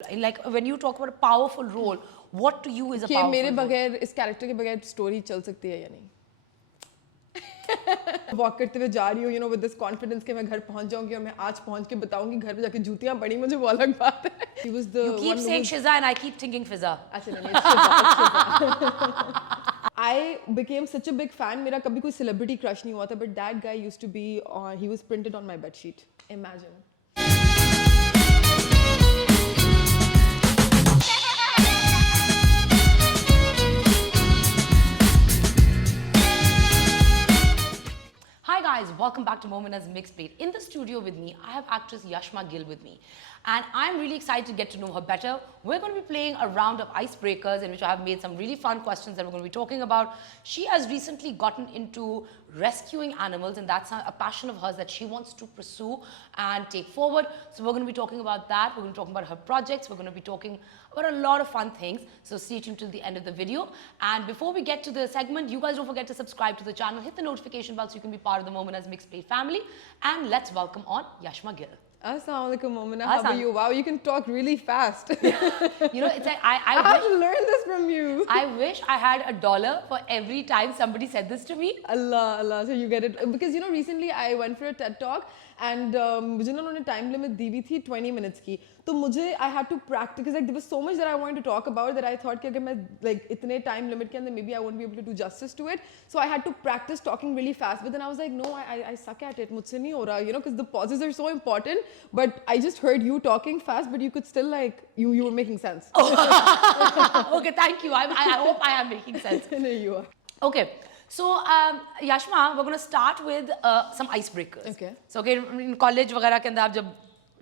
Like when you talk about a powerful role, what to you is a powerful मेरे role? बगैर इस character के बगैर story चल सकती है या नहीं? वॉक करते हुए जा रही हूँ, you know, with this confidence कि मैं घर पहुँच जाऊँगी और मैं आज पहुँच के बताऊँगी, घर पे जाके जूतियाँ पड़ी मुझे, वो अलग बात है. He was the You keep saying Shiza and I keep thinking Fizza. अच्छा नहीं, it's Shiza. I became such a big fan. मेरा कभी कोई celebrity crush नहीं हुआ था, but that guy used to be he was printed on my bedsheet. Imagine. Hi guys, welcome back to Momina's Mixed Plate. In the studio with me, I have actress Yashma Gill with me. And I'm really excited to get to know her better. We're going to be playing a round of icebreakers in which I have made some really fun questions that we're going to be talking about. She has recently gotten into rescuing animals, and that's a passion of hers that she wants to pursue and take forward. So we're going to be talking about that. We're going to be talking about her projects. We're going to be talking about a lot of fun things. So stay tuned till the end of the video. And before we get to the segment, you guys don't forget to subscribe to the channel, hit the notification bell so you can be part of the Momina's Mixed Plate family. And let's welcome on Yashma Gill. Assalamualaikum, Momina. How are you? Wow, you can talk really fast. You know, it's like I have to learn this from you. I wish I had $1 for every time somebody said this to me. Allah, so you get it. Because, you know, recently I went for a TED talk and मुझे ना उन्होंने time limit दी हुई थी 20 minutes की. तो मुझे I had to practice because like there was so much that I wanted to talk about that I thought कि अगर मैं like इतने time limit के अंदर maybe I won't be able to do justice to it. So I had to practice talking really fast. But then I was like, no, I suck at it. मुझसे नहीं हो रहा, you know, because the pauses are so important. But I just heard you talking fast, but you could still like you were making sense. Okay, thank you. I hope I am making sense. No, you are. Okay. So, Yashma, we're going to start with some icebreakers. Okay. So, okay, in college, वगैरह के अंदर आप जब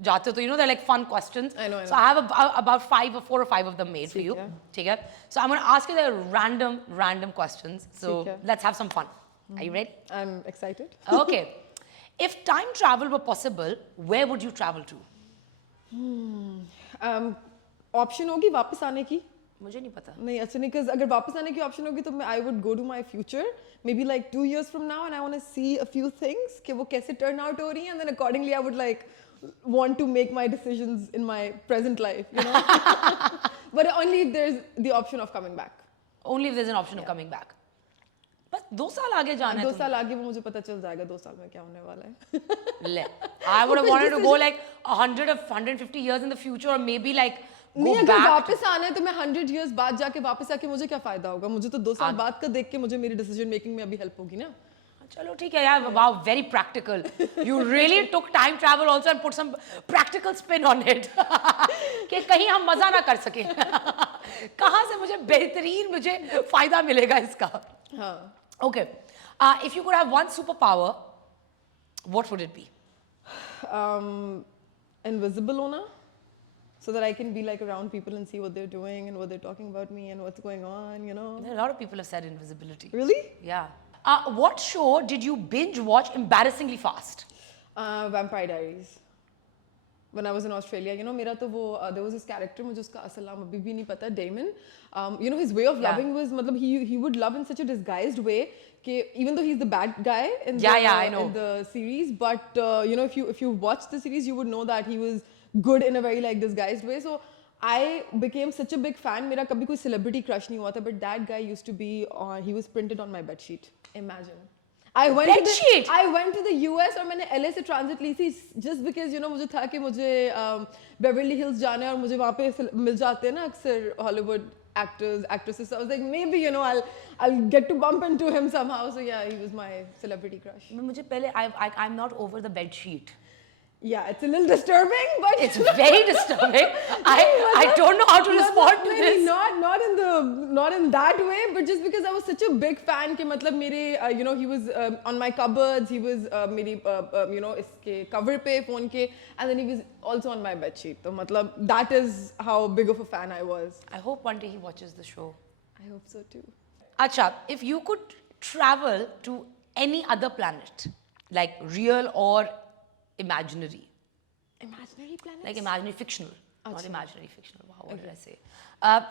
जाते हो तो you know they're like fun questions. I know. So I have about 4 or 5 of them made for you. Okay. So I'm going to ask you the random questions. So let's have some fun. Are you ready? I'm excited. Okay. If time travel were possible, where would you travel to? Option होगी वापस आने की? मुझे नहीं पता. नहीं अच्छा नहीं because अगर वापस आने की option होगी तो मैं I would go to my future maybe like 2 years from now and I want to see a few things कि वो कैसे turn out हो रही हैं and then accordingly I would like want to make my decisions in my present life, you know. But only if there's the option of coming back. Only if there's an option of coming back. बस 2 साल आगे जाना है. 2 साल आगे वो मुझे पता चल जाएगा 2 साल में क्या होने वाला है. ले. I would have wanted to go like 100 or 150 years in the future or maybe like नहीं अगर वापस आना है तो मैं 100 years बाद जाके वापस आके मुझे क्या फायदा होगा मुझे तो 2 साल बाद का देख के मुझे मेरी डिसीजन मेकिंग में अभी हेल्प होगी ना. चलो ठीक है यार. Wow, very practical. You really took time travel also and put some practical spin on it. कि कहीं हम मजा ना कर सके. कहाँ से मुझे बेहतरीन मुझे फायदा मिलेगा इसका. हाँ. Okay. If you could have one superpower, what would it be? Invisible होना. So that I can be like around people and see what they're doing and what they're talking about me and what's going on, you know. A lot of people have said invisibility. Really? Yeah. What show did you binge watch embarrassingly fast? Vampire Diaries. When I was in Australia, you know, मेरा तो वो there was this character मुझे उसका असल नाम अभी भी नहीं पता, Damon. You know, his way of loving was मतलब he would love in such a disguised way कि even though he's the bad guy in the series, but you know, if you watch the series, you would know that he was good in a very like disguised way. So I became such a big fan. मेरा कभी कोई celebrity crush नहीं हुआ था, but that guy used to be he was printed on my bedsheet. Imagine. I went to the US और मैंने LA से transit ली थी just because you know मुझे था कि मुझे Beverly Hills जाना है और मुझे वहाँ पे मिल जाते हैं ना अक्सर Hollywood actors, actresses. So I was like maybe you know I'll get to bump into him somehow. So yeah, he was my celebrity crush. मुझे पहले I'm not over the bed sheet. Yeah, it's a little disturbing, but it's very disturbing. I don't know how to respond to this. Not in that way, but just because I was such a big fan कि मतलब मेरे you know he was on my cupboards, he was मेरी you know इसके cover पे phone के, and then he was also on my bed sheet. तो मतलब that is how big of a fan I was. I hope one day he watches the show. I hope so too. Acha, if you could travel to any other planet, like real or imaginary. Imaginary planets? Like imaginary fictional. Achha. Not imaginary fictional. Wow, what did I say?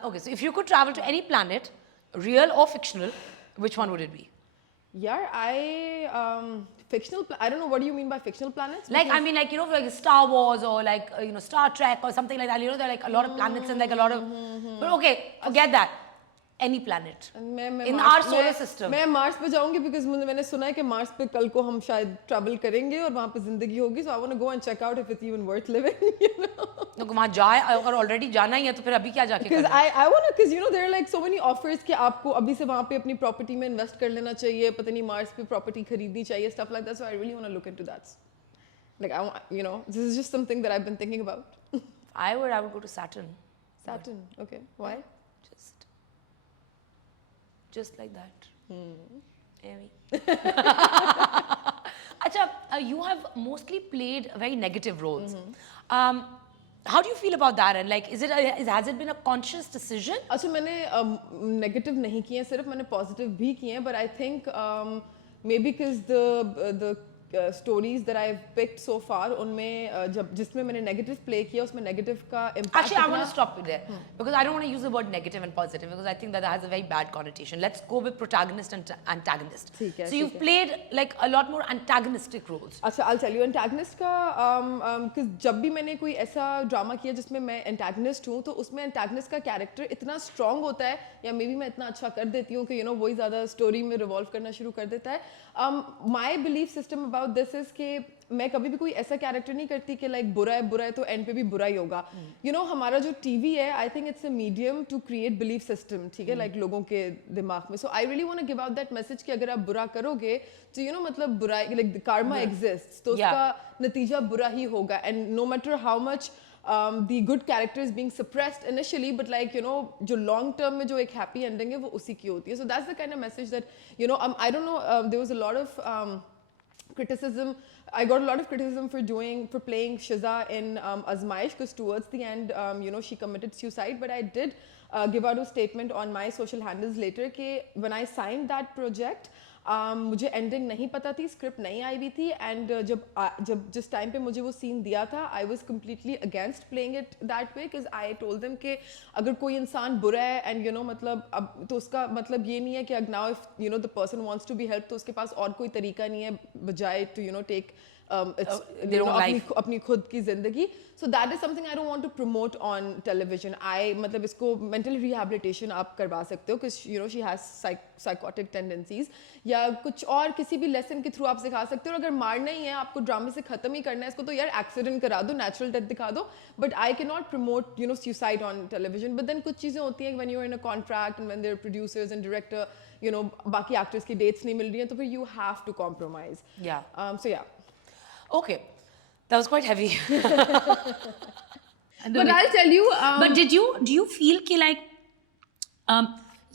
Okay, so if you could travel to any planet, real or fictional, which one would it be? Yeah, fictional. I don't know what do you mean by fictional planets. Like I mean, like you know, like Star Wars or like you know Star Trek or something like that. You know, there are like a lot of planets and like a lot of. But okay, forget that. Any planet in our solar system. मैं Mars पे जाऊंगी because मैंने सुना है कि Mars पे कल को हम शायद travel करेंगे और वहाँ पे जिंदगी होगी. So I want to go and check out if it's even worth living. You know. तो वहाँ जाए अगर already जाना ही है तो फिर अभी क्या जाके करना? Because I want to, because you know there are like so many offers कि आपको अभी से वहाँ पे अपनी property में invest कर लेना चाहिए. पता नहीं मार्स पे property खरीदनी चाहिए, stuff like that. So I really want to look into that. Like I want, you know, this is just something that I've been thinking about. I would go to Saturn. Saturn, okay. Why? Just like that. Acha, you have mostly played very negative roles. How do you feel about that? And like, has it been a conscious decision? अच्छा मैंने negative नहीं किए हैं, सिर्फ मैंने positive भी किए हैं. But I think maybe because the stories that I've picked so far, उनमें जिसमें मैंने negative play किया, उसमें negative का impact. Actually, I want to stop you there because I don't want to use the word negative and positive because I think that has a very bad connotation. Let's go with protagonist and antagonist. So you've played like a lot more antagonistic roles. अच्छा, I'll tell you antagonist का because जब भी मैंने कोई ऐसा drama किया जिसमें मैं antagonist हूँ, तो उसमें antagonist का character इतना strong होता है या maybe मैं इतना अच्छा कर देती हूँ कि you know वही ज़्यादा story में revolve करना शुरू कर देता है. My belief system about this is कि मैं कभी भी कोई ऐसा कैरेक्टर नहीं करती कि लाइक बुरा है तो एंड पे भी बुरा ही होगा. यू नो हमारा जो टीवी है, I think it's a medium to create belief system, ठीक है, लाइक लोगों के दिमाग में. So I really want to give out that message कि अगर आप बुरा करोगे तो यू नो मतलब बुराई लाइक कार्मा एग्जिस्ट्स, तो उसका नतीजा बुरा ही होगा. And no matter how much the good character is being suppressed initially, but like you know जो long term में जो एक happy ending है वो उसी की होती है. So that's the kind of message that you know I don't know there was a lot of criticism. I got a lot of criticism for playing Shiza in Azmaish because towards the end you know she committed suicide, but I did give out a statement on my social handles later कि when I signed that project मुझे ending नहीं पता थी, script नहीं आई हुई थी. And जब जिस टाइम पे मुझे वो सीन दिया था, I was completely against playing it that way because I told them कि अगर कोई इंसान बुरा है एंड यू नो मतलब अब तो उसका मतलब ये नहीं है कि now if you know the person wants to be help तो उसके पास और कोई तरीका नहीं है बजाय टू यू नो टेक अपनी खुद की जिंदगी. So that is something I don't want to promote on television. मतलब इसको mental rehabilitation आप करवा सकते हो because you know she has psychotic tendencies, या कुछ और किसी भी lesson के through आप सिखा सकते हो. अगर मारना ही है, आपको ड्रामे से खत्म ही करना है इसको, तो यार एक्सीडेंट करा दो, नेचुरल डेथ दिखा दो. But I cannot promote you know suicide on television. But then कुछ चीजें होती हैं when you're in a contract and when there are producers and director, you know बाकी actors की dates नहीं मिल रही हैं, तो फिर you have to compromise. So yeah. Okay, that was quite heavy. But I'll tell you. But do you feel कि like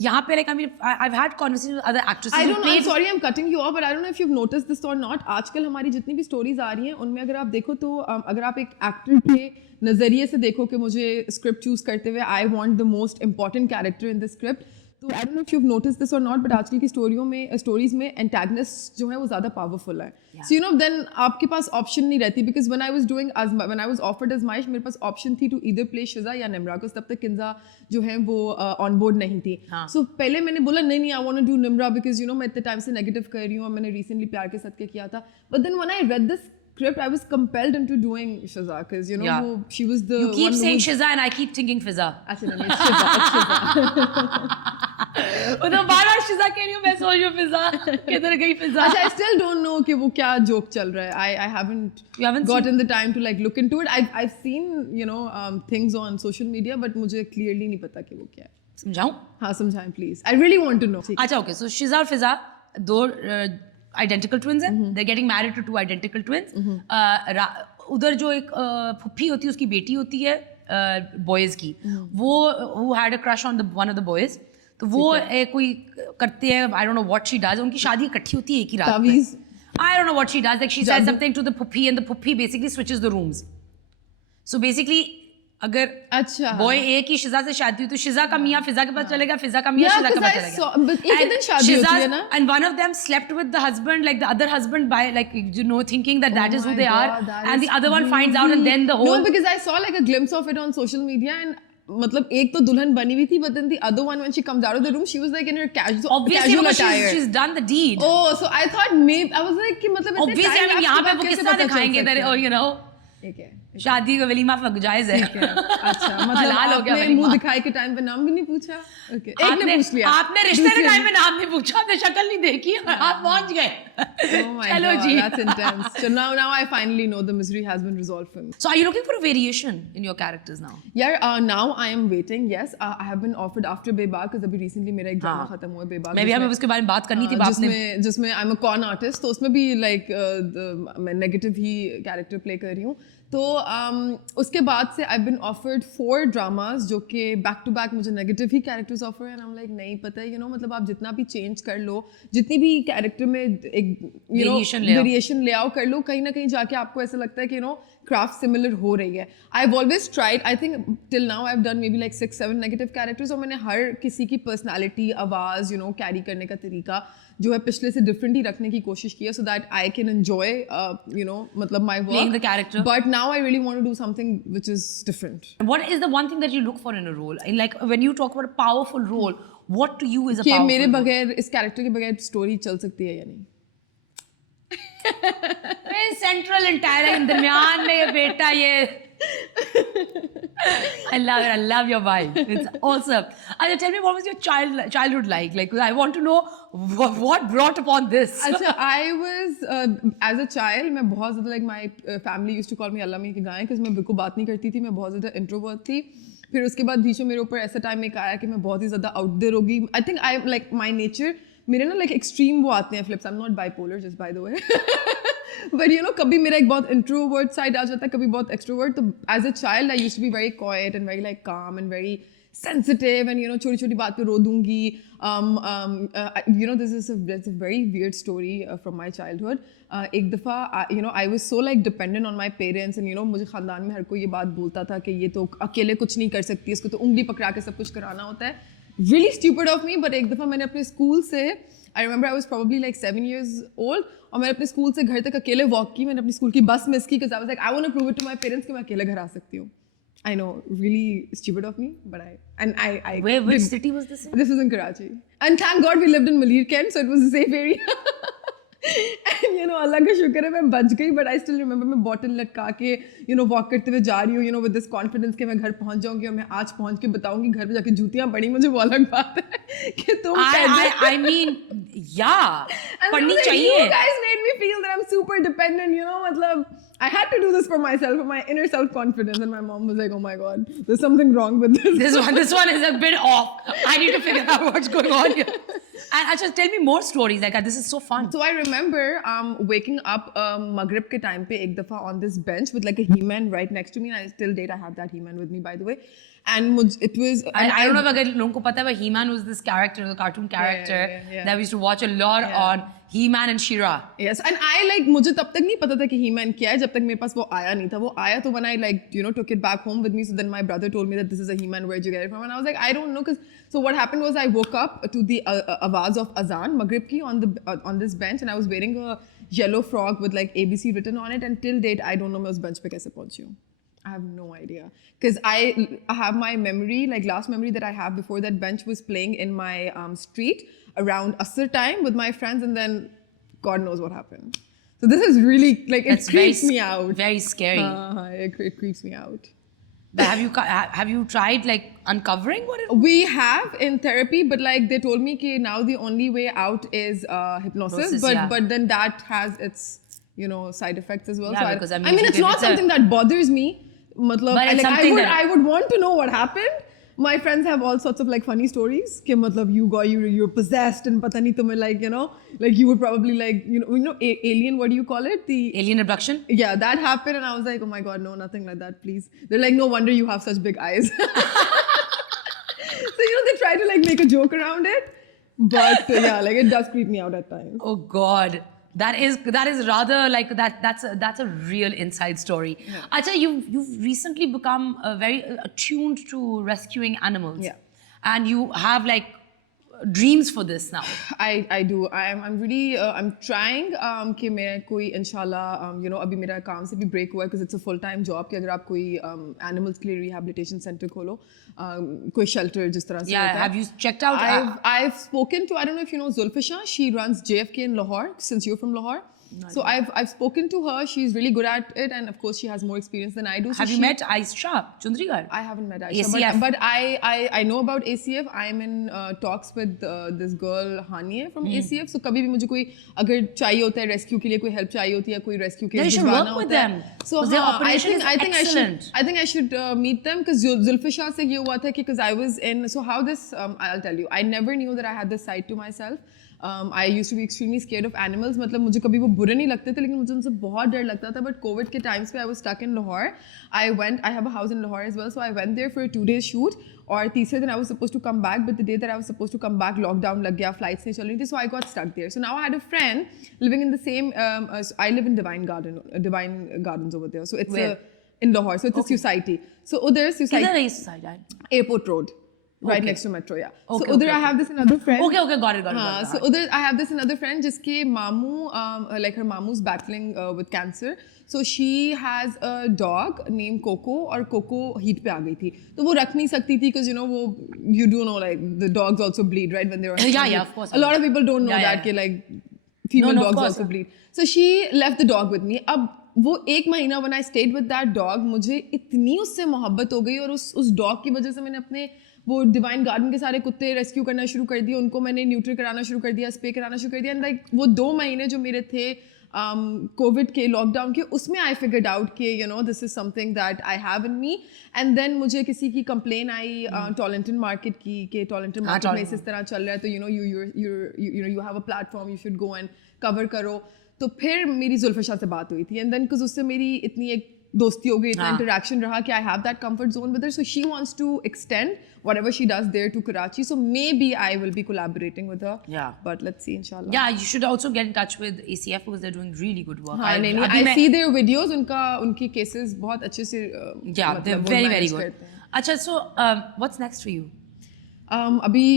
यहाँ पे like I mean I've had conversations with other actresses. I don't know. I'm sorry, I'm cutting you off, but I don't know if you've noticed this or not. आजकल हमारी जितनी भी stories आ रही हैं, उनमें अगर आप देखो तो अगर आप एक actor के नजरिए से देखो कि मुझे script choose करते हुए I want the most important character in the script. तो I don't know if you've noticed this or not, but आजकल की stories में antagonists जो हैं वो ज़्यादा powerful हैं. So you know then आपके पास option नहीं रहती because when I was offered Azmaish मेरे पास option थी to either play Shiza या Nimra because तब तक Kinza जो है वो on board नहीं थी. So पहले मैंने बोला नहीं I want to do Nimra because you know मैं इतने time से negative कर रही हूँ और मैंने recently प्यार के सदक़े किया था. But then when I read this script, I was compelled into doing Shiza because you know she was the. You keep saying Shiza and I keep thinking Fizza. Actually, no, it's Shiza. तो बार Shiza कह रही हूँ, मैं सोच रही हूँ Fizza किधर गई Fizza. I still don't know कि वो क्या joke चल रहा है. I haven't gotten the time to like look into it. I've seen you know things on social media, but मुझे clearly नहीं पता कि वो क्या है. समझाऊँ? हाँ समझाएं please. I really want to know. अच्छा okay, so Shiza और Fizza दो identical twins हैं. They're getting married to two identical twins. उधर जो एक फुप्पी होती है, उसकी बेटी होती है boys की, वो who had a crush on one of the boys, तो वो कोई करते हैं, I don't know what she does, उनकी शादी इकट्ठी होती है एक ही रात में. I don't know what she does, like she says something to the puppy and the puppy basically switches the rooms. So basically अगर बॉय ए की शिजा से शादी हुई तो शिजा का मियाँ फिजा के पास चलेगा, फिजा का मियाँ शिजा के पास चलेगा. And one of them slept with the husband, like the other husband, by like you know thinking that that is who they are, and the other one finds out, and then the whole. No, because I saw like a glimpse of it on social media, and मतलब एक तो दुल्हन बनी हुई थी, but then the other one when she comes out of the room she was like in her Obviously, casual because attire. she's done the deed. Oh, so I thought maybe I was like कि मतलब Obviously, I mean, यहाँ पे वो किस तरह दिखाएंगे that, oh, you know, शादी का वलीमा जायज है. अच्छा, मतलब हलाल हो गया आपने वलीमा. मुंह दिखाए के टाइम पे नाम भी नहीं पूछा? Okay. एक ने पूछ लिया. आपने रिश्ते के टाइम में नाम नहीं पूछा, आपने शक्ल नहीं देखी, आप पहुंच गए. Oh my चलो God, ji. that's intense. So now I finally know the misery has been resolved for me. So are you looking for a variation in your characters now? Yeah, now I am waiting. Yes, I have been offered after बेबाक because अभी recently मेरा एक drama खत्म हुआ है बेबाक. मैं भी हमें उसके बारे में बात करनी थी. जिसमें I'm a con artist, तो उसमें भी like मैं negative ही character play कर रही हूँ. तो उसके बाद से I've been offered 4 dramas जो कि back to back मुझे negative ही characters offer है, and I'm like नहीं पता है, you know, मतलब आप जितना भी change कर लो, जितनी भी character में एक variation ले आओ कर लो, कहीं ना कहीं जाके आपको ऐसा लगता है कि you know craft similar हो रही है. I've always tried, I think till now I've done maybe like 6-7 negative characters, और मैंने हर किसी की personality, आवाज़, you know, carry करने का तरीका जो है पिछले से different ही रखने की कोशिश की है, so that I can enjoy, you know, मतलब my work. Playing the character. But now I really want to do something which is different. What is the one thing that you look for in a role? Like when you talk about a powerful role, what to you is a powerful मेरे role? बगैर इस character के बगैर story चल सकती है या नहीं? सेंट्रल एंटायर दरमियान में ये बेटा ये I love your vibe. It's awesome. Ajay, tell me, what was your childhood like? Like, I want to know what brought upon this. अच्छा, I was as a child मैं बहुत ज़्यादा like my family used to call me अल्लाह में की गाय, because मैं बिल्कुल बात नहीं करती थी, मैं बहुत ज़्यादा introvert थी. फिर उसके बाद बीच में मेरे ऊपर ऐसा टाइम एक आया कि मैं बहुत ही ज़्यादा out there होगी. I think I like my nature, मेरे ना like extreme वो आते हैं flips. I'm not bipolar, just by the way. But you know, कभी मेरा एक बहुत introvert side आ जाता है, कभी बहुत extrovert. तो as a child, I used to be very quiet and very like calm and very sensitive, and you know, छोटी छोटी बात पे रो दूंगी. You know, this is a very weird story from my childhood. एक दफ़ा, you know, I was so like dependent on my parents, and you know, मुझे ख़ानदान में हर कोई ये बात बोलता था कि ये तो अकेले कुछ नहीं कर सकती, इसको तो उंगली पकड़ा के सब कुछ कराना होता है. Really stupid of me, but एक दफ़ा मैंने अपने स्कूल से, I remember I was probably like 7 years old, और मैंने अपने स्कूल से घर तक अकेले वॉक की. मैंने अपनी स्कूल की बस मिस की because I was like I want to prove it to my parents कि मैं अकेले घर आ सकती हूँ. I know, really stupid of me, but I Which city was this in? This was in Karachi, and thank God we lived in Malir Kent, so it was a safe area. And you know, अल्लाह का शुक्र है मैं बच गई, but I still remember मैं bottle लटका के you know walk करते हुए जा रही हूँ, you know, with this confidence कि मैं घर पहुँच जाऊँगी और मैं आज पहुँच के बताऊँगी, घर पे जाके जूतियाँ पड़ी, मुझे वो अलग बात है कि तुम I mean, yeah, पढ़नी चाहिए. You guys made me feel that I'm super dependent, you know, मतलब I had to do this for myself, for my inner self-confidence, and my mom was like, oh my God, there's something wrong with this. This one is a bit off. I need to figure out what's going on here. And actually, tell me more stories. Like, this is so fun. So I remember waking up Maghrib ke time pe ek dafa on this bench with like a He-Man right next to me, and I still date. I have that He-Man with me, by the way. And it was. And I don't know if अगर लोगों को पता है, but He-Man was this character, the cartoon character that we used to watch a lot on He-Man and She-Ra. Yes, and I like मुझे तब तक नहीं पता था कि He-Man क्या है जब तक मेरे पास वो आया नहीं था. वो आया तो when I like you know took it back home with me, so then my brother told me that this is a He-Man. Where'd you get it from? And I was like, I don't know, because so what happened was I woke up to the awaz of azan Maghrib ki on this bench, and I was wearing a yellow frock with like ABC written on it, and till date I don't know मैं उस bench पे कैसे पहुंची हूँ. I have no idea, because I have my memory, like last memory that I have before that bench was playing in my street around Asr time with my friends, and then God knows what happened. So this is really like it creeps me out. Very scary. It creeps me out. But have you tried like uncovering what it? We have in therapy, but like they told me कि now the only way out is hypnosis, but then that has its you know side effects as well. Yeah, so because I mean it's not something that bothers me. मतलब, but it's like, I would want to know what happened. My friends have all sorts of like funny stories. कि मतलब you're possessed and पता नहीं तुम्हें like you know like you would probably like you know alien, what do you call it, the alien abduction? Yeah, that happened, and I was like, oh my God, no, nothing like that, please. They're like, no wonder you have such big eyes. So you know they try to like make a joke around it, but yeah, like it does creep me out at times. Oh God. That is rather like that's a real inside story. Yeah. Acha, you've recently become very attuned to rescuing animals. Yeah. And you have like dreams for this now? I do. I'm really I'm trying कि मैं कोई इंशाल्लाह you know अभी मेरा काम से भी break हुआ है because it's a full time job कि अगर आप कोई animals के लिए rehabilitation center खोलो कोई shelter जिस तरह से Yeah, have you checked out? I've spoken to, I don't know if you know Zulfisha, she runs JFK in Lahore since you're from Lahore. So I've spoken to her. She's really good at it, and of course she has more experience than I do. So Have you met Aisha Chundrigar? I haven't met Aisha, ACF. but I know about ACF. I'm in talks with this girl Hania from ACF. So कभी भी मुझे कोई अगर चाहिए होता है rescue के लिए कोई help चाहिए होती है कोई rescue के लिए You should work with them. So their operation is excellent. I think I should meet them because Zulfisha से ये हुआ था कि because I was in, so how this I'll tell you. I never knew that I had this side to myself. I used to be extremely scared of animals. मतलब मुझे कभी वो बुरे नहीं लगते थे लेकिन मुझे उनसे बहुत डर लगता था. But COVID के times पे I was stuck in Lahore. I have a house in Lahore as well, so I went there for a 2-day shoot. और तीसरे दिन I was supposed to come back, but the day that I was supposed to come back, lockdown लग गया, flights नहीं चल रही थी, so I got stuck there. So now I had a friend living in the same. I live in Divine Gardens over there. So it's in Lahore. So it's a society. So उधर society. किधर है ये society? Airport Road. Right next to metro, yeah. Okay, so I have this another friend. Okay, got it. So I have this another friend जिसके मामू, like her mamu's battling with cancer. So she has a dog named Coco और Coco heat पे आ गई थी. तो वो रख नहीं सकती थी because you know वो you do know like the dogs also bleed right when they are. Yeah, of course. A lot of people don't know that कि like female dogs also bleed. So she left the dog with me. अब वो एक महीना when I stayed with that dog मुझे इतनी उससे मोहब्बत हो गई और उस dog की वजह से मैंने अपने वो डिवाइन गार्डन के सारे कुत्ते रेस्क्यू करना शुरू कर दिए, उनको मैंने न्यूट्री कराना शुरू कर दिया, स्प्रे कराना शुरू कर दिया. एंड लाइक वो 2 महीने जो मेरे थे कोविड के लॉकडाउन के उसमें आई फिगर्ड आउट कि you know this is something that I have in me. And then मुझे किसी की कंप्लेन आई टॉलेंटन मार्केट की कि टॉलेंटन मार्केट में इस तरह चल रहा है तो you have a platform you should go and cover करो. तो फिर मेरी जुल्फिशा से बात हुई थी एंड देन बिकॉज उससे मेरी इतनी एक दोस्ती हो गई, इतना इंटरेक्शन रहा कि I have that comfort zone with her. So she wants to extend whatever she does there to Karachi, so maybe I will be collaborating with her. Yeah, but let's see inshallah. Yeah, you should also get in touch with ACF because they're doing really good work. I see their videos, उनकी cases बहुत अच्छे से they're very good. अच्छा, so what's next for you? Abhi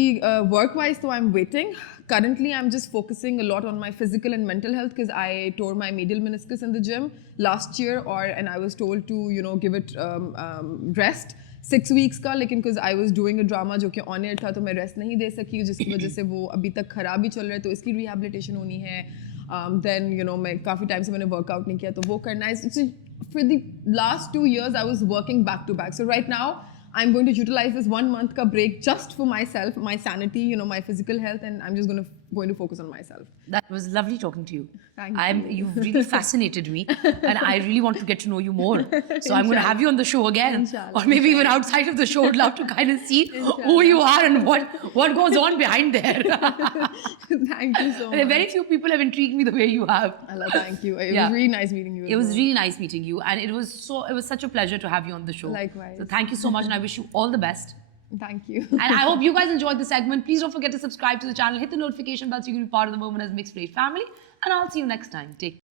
work wise though I'm waiting. Currently I'm just focusing a lot on my physical and mental health because I tore my medial meniscus in the gym last year and I was told to give it rest 6 weeks का, लेकिन because I was doing a drama जो कि on air था तो मैं rest नहीं दे सकी जिसकी वजह से वो अभी तक खराब ही चल रहा है तो इसकी rehabilitation होनी है. Then मैं काफ़ी टाइम से मैंने workout नहीं किया तो वो करना है. So for the last 2 years I was working back to back. So right now I'm going to utilize this 1 month ka break just for myself, my sanity, my physical health, and I'm just going to focus on myself. That was lovely talking to you. Thank you. You've really fascinated me, and I really want to get to know you more. So I'm going to have you on the show again, or maybe even outside of the show. I'd love to kind of see who you are and what goes on behind there. Thank you so much. Very few people have intrigued me the way you have. Allah, thank you. It was really nice meeting you. It was really nice meeting you, and it was such a pleasure to have you on the show. Likewise. So thank you so much, and I wish you all the best. Thank you. And I hope you guys enjoyed the segment. Please don't forget to subscribe to the channel, hit the notification bell so you can be part of the Momina Mixed Plate family. And I'll see you next time. Take care.